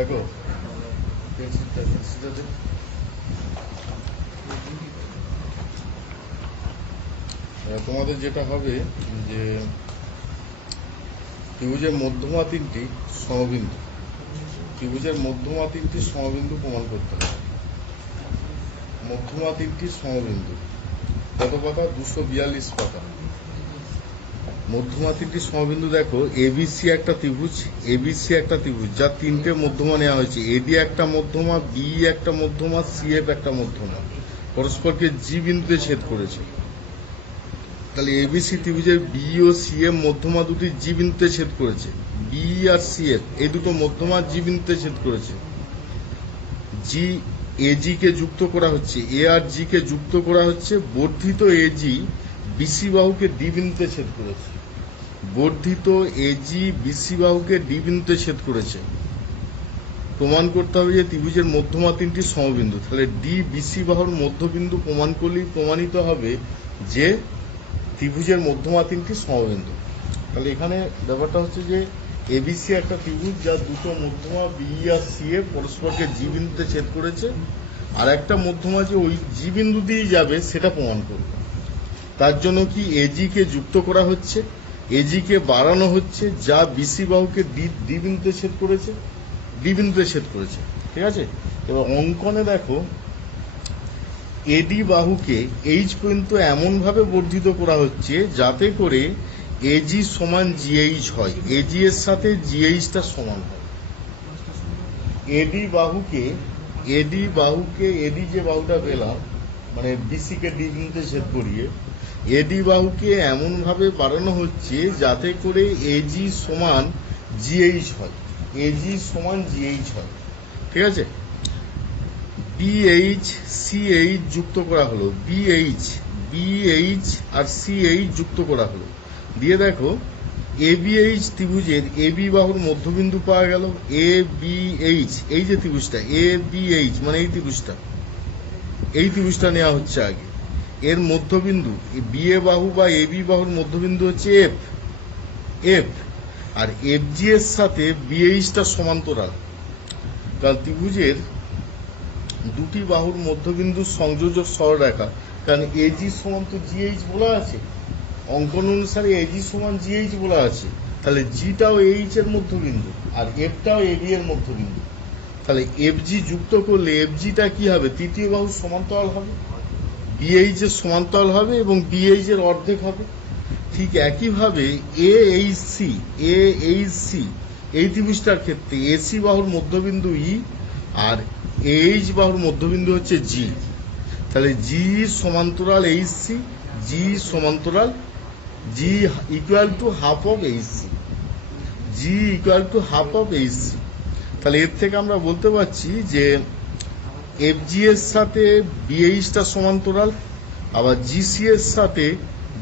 দেখো তোমাদের যেটা হবে যে ত্রিভুজের মধ্যমা তিনটি সমবিন্দু, ত্রিভুজের মধ্যমা তিনটি সমবিন্দু প্রমাণ করতে হবে। মধ্যমা তিনটি সমবিন্দু কত পাতা? 242 পাতা। মধ্যমা তিনটি সমবিন্দু দেখো, এবিসি একটা ত্রিভুজ, এবিসি একটা ত্রিভুজ যার তিনটে মধ্যমা নেওয়া হয়েছে। এডি একটা মধ্যমা, বি একটা মধ্যমা, সিএফ একটা মধ্যমা, পরস্পরকে জি বিন্দুতে ছেদ করেছে। তাহলে এবিসি ত্রিভুজের বি ও সিএফ মধ্যমা দুটি জি বিন্দুতে ছেদ করেছে। বি আর সিএফ এই দুটো মধ্যমা জি বিন্দুতে ছেদ করেছে। জি এজি কে যুক্ত করা হচ্ছে, এ আর জি কে যুক্ত করা হচ্ছে। বর্ধিত এজি বিসি বাহুকে ডি বিন্দুতে ছেদ করেছে। বর্ধিত এজি বিসি বাহুকে ডি বিন্দুতে ছেদ করেছে। প্রমাণ করতে হবে যে ত্রিভুজের মধ্যমা তিনটি সমবিন্দু। তাহলে ডি বিসি বাহুর মধ্যবিন্দু প্রমাণ করলেই প্রমাণিত হবে যে ত্রিভুজের মধ্যমা তিনটি সমবিন্দু। তাহলে এখানে ব্যাপারটা হচ্ছে যে এবিসি একটা ত্রিভুজ যার দুটো মধ্যমা বি আর সি এ পরস্পরকে জি বিন্দুতে ছেদ করেছে, আর একটা মধ্যমা যে ওই জি বিন্দু দিয়েই যাবে সেটা প্রমাণ করবে। তার জন্য কি এজি কে যুক্ত করা হচ্ছে, এজি কে বাড়ানো হচ্ছে, যা বিসি বাহুকে ডি বিন্দুতে ছেদ করেছে, ডি বিন্দুতে ছেদ করেছে। ঠিক আছে, এবার অঙ্কনে দেখো এডি বাহুকে এইচ পর্যন্ত এমনভাবে বর্ধিত করা হচ্ছে যাতে করে এজি সমান জিএইচ হয়, এজি এর সাথে জিএইচটা সমান হয়। এডি বাহুকে এডি যে বাহুটা পেলাম মানে বিসি কে ডি বিন্দুতে ছেদ করিয়ে, এডি বাহুকে এমনভাবে বাড়ানো হচ্ছে যাতে করে এজি সমান জিএইচ হয়, এজি সমান জিএইচ হয়। ঠিক আছে, বিএইচ সিএইচ যুক্ত করা হলো, বিএইচ আর সিএইচ যুক্ত করা হলো। দিয়ে দেখো এবিএইচ ত্রিভুজের এবি বাহুর মধ্যবিন্দু পাওয়া গেল। এবিএইচ এই যে ত্রিভুজটা এবিএইচ মানে এই ত্রিভুজটা নেওয়া হচ্ছে আগে। এর মধ্যবিন্দু বিএ বাহু বা এবি বাহুর মধ্যবিন্দু হচ্ছে এফ, আর এফজি এর সাথে বিএইচটা সমান্তরাল। কারণ ত্রিভুজের দুটি বাহুর মধ্যবিন্দু সংযোজক সরলরেখা, কারণ এজি সমান তো জিএইচ বলা আছে, অঙ্কন অনুসারে এজি সমান জিএইচ বলা আছে। তাহলে জিটাও এইচ এর মধ্যবিন্দু আর এফটাও এবি এর মধ্যবিন্দু। তাহলে এফজি যুক্ত করলে এফজিটা কি হবে? তৃতীয় বাহু সমান্তরাল হবে, বিএইচ এর সমান্তরাল হবে এবং বিএইচ এর অর্ধেক হবে। ঠিক একইভাবে এএইচসি এই ত্রিভুজটার ক্ষেত্রে এসি বাহুর মধ্যবিন্দু ই আর এইচ বাহুর মধ্যবিন্দু হচ্ছে জি। তাহলে জি সমান্তরাল এইচসি, জি সমান্তরাল G equal to half of HC, G equal to half of HC. তাহলে এর থেকে আমরা বলতে পারছি যে এফজি এর সাথে বিএইচটা সমান্তরাল, আবার জিসি এর সাথে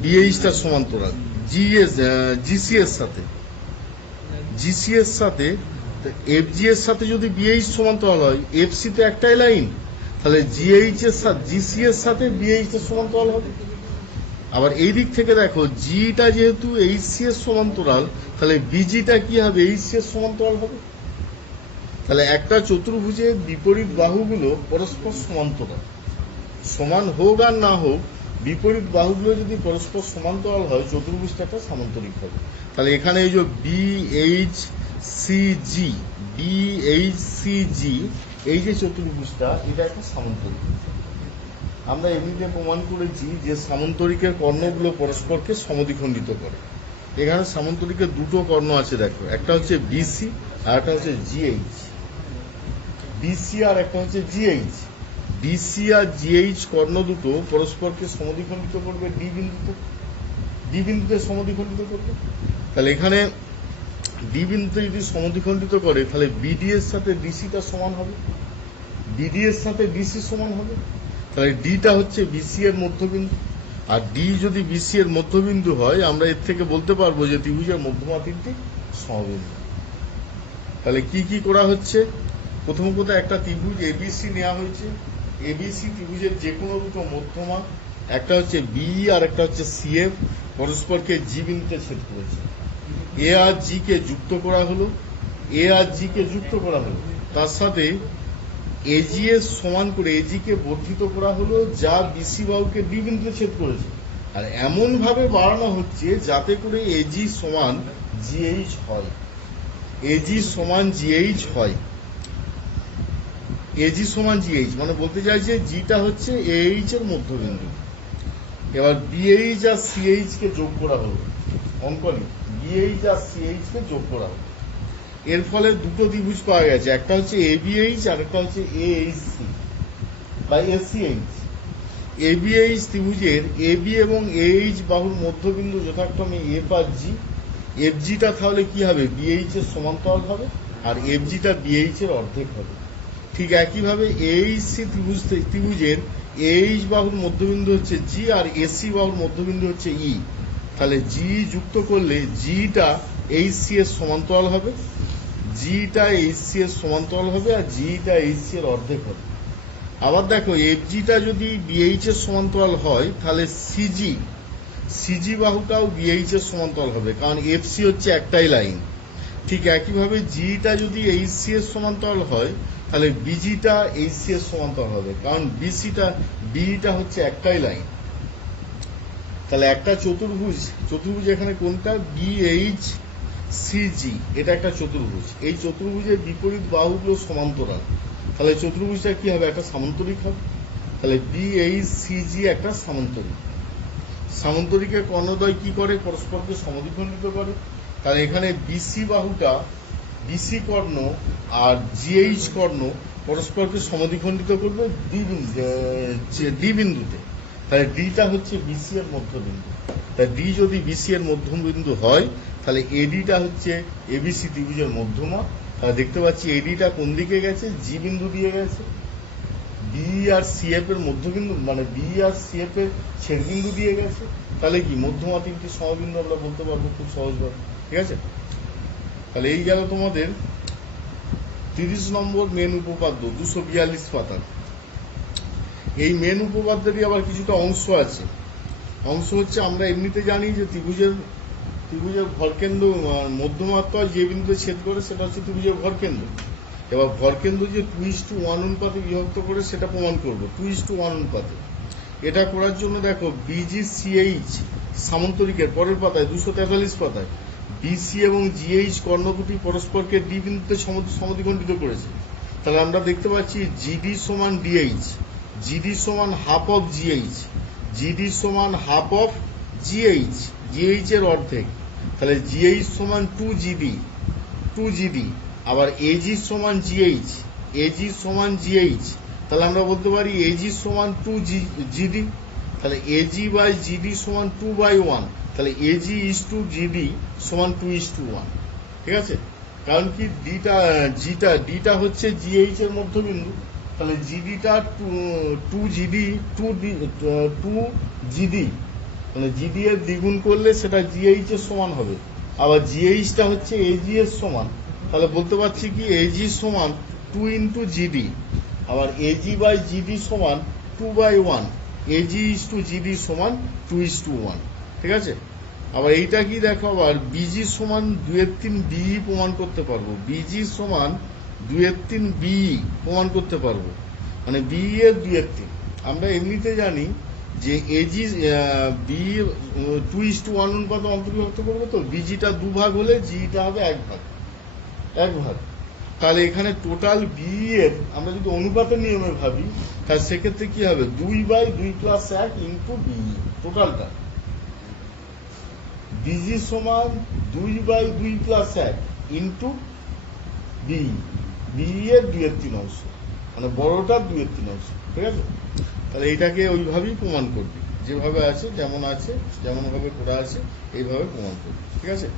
বিএইচটা সমান্তরাল, জিসি এর সাথে এফজি এর সাথে যদি বিএইচ সমান্তরাল হয়, এফসি তো একটাই লাইন, তাহলে জিএইচ এর সাথে জিসি এর সাথে বিএইচ এর সমান্তরাল হবে। আবার এই দিক থেকে দেখো জিটা যেহেতু এইচসি এর সমান্তরাল, তাহলে বিজিটা কি হবে? এইচসি এর সমান্তরাল হবে। তাহলে একটা চতুর্ভুজের বিপরীত বাহুগুলো পরস্পর সমান্তরাল, সমান হোক আর না হোক, বিপরীত বাহুগুলো যদি পরস্পর সমান্তরাল হয় চতুর্ভুজটা একটা সামান্তরিক হবে। তাহলে এখানে এই যে বিএইচসিজি এই যে চতুর্ভুজটা, এটা একটা সামান্তরিক। আমরা এমনিতে প্রমাণ করেছি যে সামান্তরিকের কর্ণগুলো পরস্পরকে সমদ্বিখণ্ডিত করে। এখানে সামান্তরিকের দুটো কর্ণ আছে দেখো, একটা হচ্ছে বিসি আর একটা হচ্ছে জিএইচ। বিসি আর একটা হচ্ছে জিএইচ। বিসি আর জিএইচ কর্ণ দুটো পরস্পরকে সমদ্বিখণ্ডিত করবে ডি বিন্দুতে সমদ্বিখণ্ডিত করবে। তাহলে এখানে ডি বিন্দুতে যদি সমদ্বিখণ্ডিত করে তাহলে বিডি এর সাথে ডিসিটা সমান হবে, বিডি এর সাথে ডিসি সমান হবে। তাহলে ডিটা হচ্ছে বিসি এর মধ্যবিন্দু, আর ডি যদি বিসি এর মধ্যবিন্দু হয় আমরা এর থেকে বলতে পারবো যে ত্রিভুজের মধ্যমা তিনটি সমবিন্দু। তাহলে কি কি করা হচ্ছে? প্রথম কথা একটা ত্রিভুজ এবিসি নেওয়া হয়েছে, এবিসি ত্রিভুজের যে কোনো দুটো মধ্যমা, একটা হচ্ছে বি আর একটা হচ্ছে সিএফ, পরস্পরকে জি বিন্দুতে ছেদ করেছে। এ আর জি কে যুক্ত করা হলো, তার সাথে এজি এর সমান করে এজি কে বর্ধিত করা হলো, যা বিসি বাহুকে ডি বিন্দুতে ছেদ করেছে, আর এমন ভাবে বাড়ানো হচ্ছে যাতে করে এজি সমান জিএইচ হয়। এজি সমান জিএইচ হয়। এজি সমান জিএইচ মানে বলতে চাইছে জিটা হচ্ছে এইচ এর মধ্যবিন্দু। এবার বিএইচ আর সিএইচ কে যোগ করা হলো, অঙ্কনে বিএইচ আর সিএইচ কে যোগ করা হলো। এর ফলে দুটো ত্রিভুজ পাওয়া গেছে, একটা হচ্ছে এবিএইচ আর একটা হচ্ছে এএইচসি বা এসিএইচ। এবিএইচ ত্রিভুজের এবি এবং এএইচ বাহুর মধ্যবিন্দু যথাক্রমে এফ আর জি। এফজিটা তাহলে কি হবে, বিএইচ এর সমান্তরাল হবে, আর এফজিটা বিএইচ এর অর্ধেক হবে। ঠিক একইভাবে এইচসি ত্রিভুজের এইচ বাহুর মধ্যবিন্দু হচ্ছে জি, আর এসি বাহুর মধ্যবিন্দু হচ্ছে ই। তাহলে জি যুক্ত করলে জিটা এইচসি এর সমান্তরাল হবে, জিটা এইচসি এর সমান্তরাল হবে, আর জিটা এইচসি এর অর্ধেক হবে। আবার দেখো এফজিটা যদি বিএইচ এর সমান্তরাল হয় তাহলে সিজি বাহুটাও বিএইচ এর সমান্তরাল হবে, কারণ এফসি হচ্ছে একটাই লাইন। ঠিক একইভাবে জিটা যদি এইচসি এর সমান্তরাল হয় তাহলে বিজিটা এইচসি এর সমান্তরাল হবে, কারণ বিটা হচ্ছে একটাই লাইন। তাহলে একটা চতুর্ভুজ এখানে কোনটা, বিএইচ সিজি, এটা একটা চতুর্ভুজ। এই চতুর্ভুজের বিপরীত বাহুগুলো সমান্তরাল, তাহলে চতুর্ভুজটা কি হবে, একটা সামান্তরিক হবে। তাহলে বিএইচ সিজি একটা সামান্তরিক। সামান্তরিকের কর্ণদ্বয় কি করে, পরস্পরকে সমদ্বিখণ্ডিত করে। তাহলে এখানে বিসি বাহুটা, বিসি কর্ণ আর জিএইচ কর্ণ পরস্পরকে সমদ্বিখণ্ডিত করবে ডি বিন্দুতে। তাহলে ডিটা হচ্ছে বিসি এর মধ্যবিন্দু। তাই ডি যদি বিসি এর মধ্যবিন্দু হয় তাহলে এডিটা হচ্ছে এবিসি ত্রিভুজের মধ্যমা। তাহলে দেখতে পাচ্ছি এডিটা কোন দিকে গেছে, জি বিন্দু দিয়ে গেছে। বি আর সিএফ এর মধ্যবিন্দু মানে বি আর সিএফ এর ছেদবিন্দু দিয়ে গেছে। তাহলে কি মধ্যমা তিনটি সমবিন্দু আমরা বলতে পারবো খুব সহজভাবে। ঠিক আছে, তাহলে এই গেল তোমাদের 30 নম্বর মেন উপপাদ্য 242 পাতা। এই মেন উপপাদ্যেরই আবার কিছুটা অংশ আছে। অংশ হচ্ছে আমরা এমনিতে জানি যে ত্রিভুজের ভরকেন্দ্র মধ্যমাত্রা যে বিন্দুতে ছেদ করে সেটা হচ্ছে ত্রিভুজের ভরকেন্দ্র। এবার ভরকেন্দ্র যে 2:1 অনুপাতে বিভক্ত করে সেটা প্রমাণ করবো 2:1 অনুপাতে। এটা করার জন্য দেখো বিজি সিএইচ সামান্তরিকের পরের পাতায় 243 পাতায় বিসি এবং জিএইচ কর্ণ দুটি পরস্পরকে ডি বিন্দুতে সমদ্বিখণ্ডিত করেছে। তাহলে আমরা দেখতে পাচ্ছি জিডি সমান ডিএইচ, জিডি সমান হাফ অফ জিএইচ, জিডি সমান হাফ অফ জিএইচ, জিএইচ এর অর্ধেক। তাহলে জিএইচ সমান 2জিডি। আবার এজি সমান জিএইচ, এজি সমান জিএইচ। তাহলে আমরা বলতে পারি এজি সমান 2জিডি। তাহলে এজি বাই জিডি সমান 2/1। তাহলে এজি ইজ টু জিডি সমান 2:1। ঠিক আছে, কারণ কি ডিটা হচ্ছে জিএইচ এর মধ্যবিন্দু। তাহলে জিডিটা 2জিডি, মানে জিডি এর দ্বিগুণ করলে সেটা জিএইচ এর সমান হবে। আবার জিএইচটা হচ্ছে এজি এর সমান। তাহলে বলতে পারছি কি এজি সমান 2 ইন্টু জিডি। আবার এজি বাই জিডি সমান 2/1। এজি ইজ টু জিডি সমান 2:1। ঠিক আছে, আবার এইটা কি দেখো, আবার বিজি সমান 2/3 বিই প্রমাণ করতে পারবো। বিজি সমান 2/3 বিই প্রমাণ করতে পারবো, মানে বিই এর 2/3। আমরা এমনিতে জানি যে এজি বি 2:1 অনুপাতে অন্তর্ভুক্ত করবো, তো বিজিটা 2 ভাগ হলে জিটা হবে 1 ভাগ। তাহলে এখানে টোটাল বি এর আমরা যদি অনুপাতের নিয়মে ভাবি তাহলে সেক্ষেত্রে কি হবে, 2/2+1 ইন্টু বি টোটালটা। বিজি সমান 2/2+1 ইন্টু বি, বি এর 2/3 অংশ, মানে বড়টার 2/3 অংশ। ঠিক আছে, তাহলে এইটাকে ওইভাবেই প্রমাণ করবি, যেভাবে আছে যেমন ভাবে করা আছে এইভাবে প্রমাণ করবি। ঠিক আছে,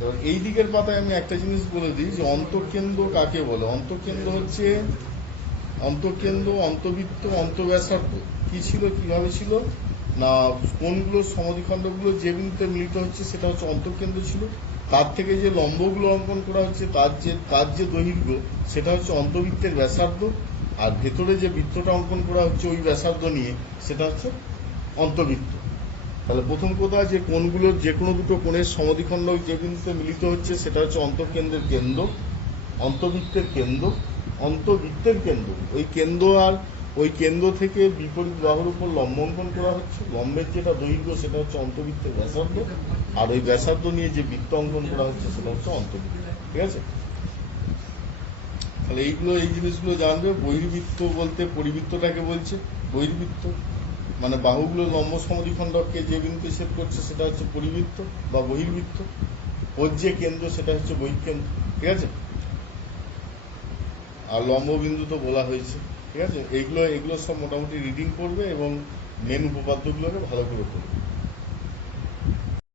এবার এই দিকের পাতায় আমি একটা জিনিস বলে দিই যে অন্তঃকেন্দ্র কাকে বলে। অন্তঃকেন্দ্র হচ্ছে অন্তবৃত্ত, অন্তব্যাসার্ধ কি ছিল, কিভাবে ছিল না, কোনগুলো সমদ্বিখণ্ডগুলো যে বিন্দুতে মিলিত হচ্ছে সেটা হচ্ছে অন্তঃকেন্দ্র ছিল। তার থেকে যে লম্বগুলো অঙ্কন করা হচ্ছে তার যে দৈর্ঘ্য সেটা হচ্ছে অন্তবৃত্তের ব্যাসার্ধ, আর ভেতরে যে বৃত্তটা অঙ্কন করা হচ্ছে ওই ব্যাসার্ধ নিয়ে সেটা হচ্ছে অন্তবৃত্ত। তাহলে প্রথম কথা যে কোণগুলোর যে কোনো দুটো কোণের সমদ্বিখণ্ড যে বিন্দুতে মিলিত হচ্ছে সেটা হচ্ছে অন্তঃকেন্দ্রের কেন্দ্র, অন্তবৃত্তের কেন্দ্র। অন্তবৃত্তের কেন্দ্র, ওই কেন্দ্র আর ওই কেন্দ্র থেকে বিপরীত বাহুর উপর লম্ব অঙ্কন করা হচ্ছে। লম্বের যেটা দৈর্ঘ্য সেটা হচ্ছে অন্তবৃত্তের ব্যাসার্ধ, আর ওই ব্যাসার্ধ নিয়ে যে বৃত্ত অঙ্কন করা হচ্ছে সেটা হচ্ছে অন্তবৃত্ত। ঠিক আছে, তাহলে এই জিনিসগুলো জানবে। বহির্বৃত্ত বলতে পরিবৃত্তটাকে বলছে বহির্বৃত্ত, মানে বাহুগুলো লম্ব সমদ্বিখণ্ডককে যে বিন্দুতে ছেদ করছে সেটা হচ্ছে পরিবৃত্ত বা বহির্বৃত্ত। ওর যে কেন্দ্র সেটা হচ্ছে বহিঃকেন্দ্র। ঠিক আছে, আর লম্ব বিন্দু তো বলা হয়েছে। ঠিক আছে, এগুলো সব মোটামুটি রিডিং করবে এবং মেন উপপাদ্যগুলোকে ভালো করে পড়বে।